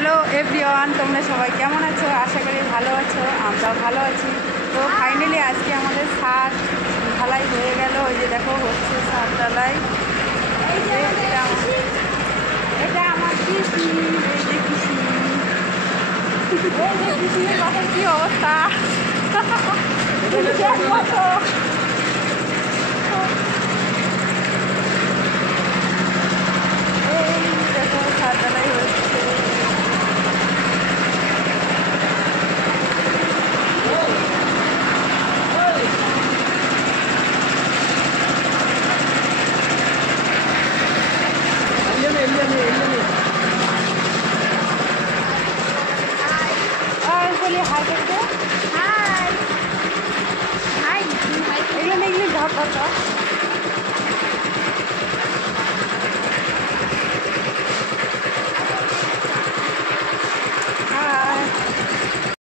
Hello everyone, তোমরা সবাই কেমন আছো? আশা করি ভালো আছো, আমরাও ভালো আছি। তো ফাইনালি আজকে আমাদের ছাদ ঢালাই হয়ে গেল। ওই যে দেখো হচ্ছে ছাদ ঢালাই। এই যে এটা আমার কৃষি, এই যে কৃষি, এই যে কৃষির কথা কি অবস্থা।